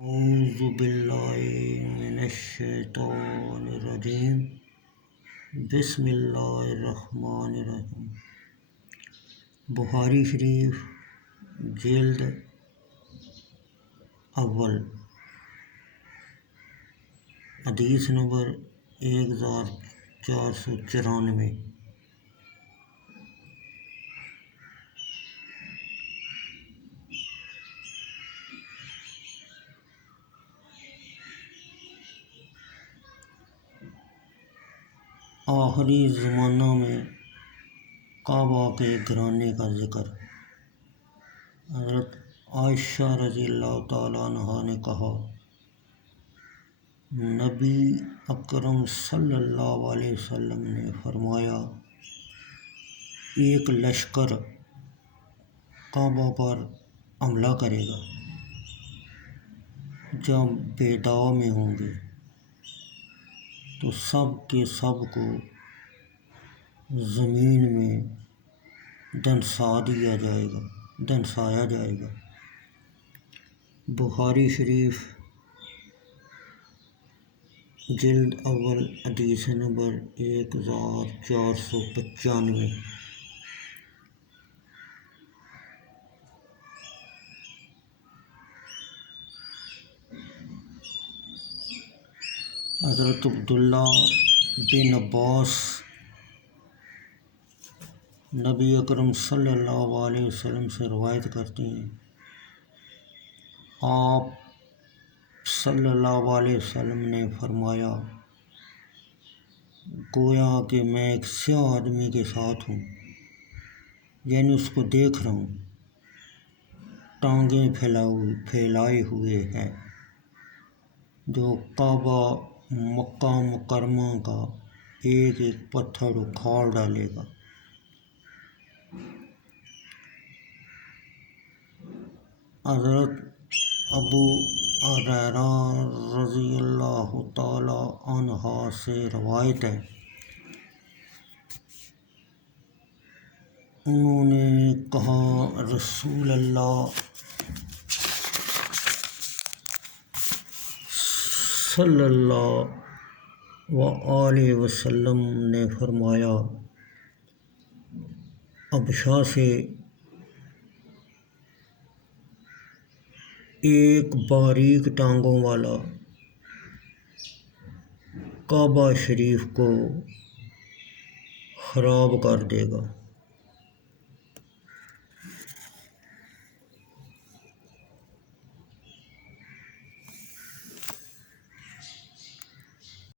اعوذ باللہ من الشیطان الرجیم بسم اللہ الرحمن الرحیم۔ بخاری شریف جلد اول حدیث نمبر 1494۔ آخری زمانہ میں کعبہ کے گرانے کا ذکر۔ حضرت عائشہ رضی اللہ تعالیٰ عنہا نے کہا، نبی اکرم صلی اللہ علیہ وسلم نے فرمایا، ایک لشکر کعبہ پر حملہ کرے گا جب بیداء میں ہوں گے تو سب کے سب کو زمین میں دنسایا جائے گا۔ بخاری شریف جلد اول حدیث نمبر 1495۔ حضرت عبداللہ بن عباس نبی اکرم صلی اللہ علیہ وسلم سے روایت کرتے ہیں، آپ صلی اللہ علیہ وسلم نے فرمایا، گویا کہ میں ایک سیاہ آدمی کے ساتھ ہوں، یعنی اس کو دیکھ رہا ہوں، ٹانگیں پھیلائے ہوئے ہے، جو کعبہ مکہ مکرمہ کا ایک ایک پتھر اکھاڑ ڈالے گا۔ حضرت ابو ہریرہ رضی اللہ تعالی عنہ سے روایت ہے، انہوں نے کہا، رسول اللہ صلی اللہ علیہ وسلم نے فرمایا، حبشہ سے ایک باریک ٹانگوں والا کعبہ شریف کو خراب کر دے گا۔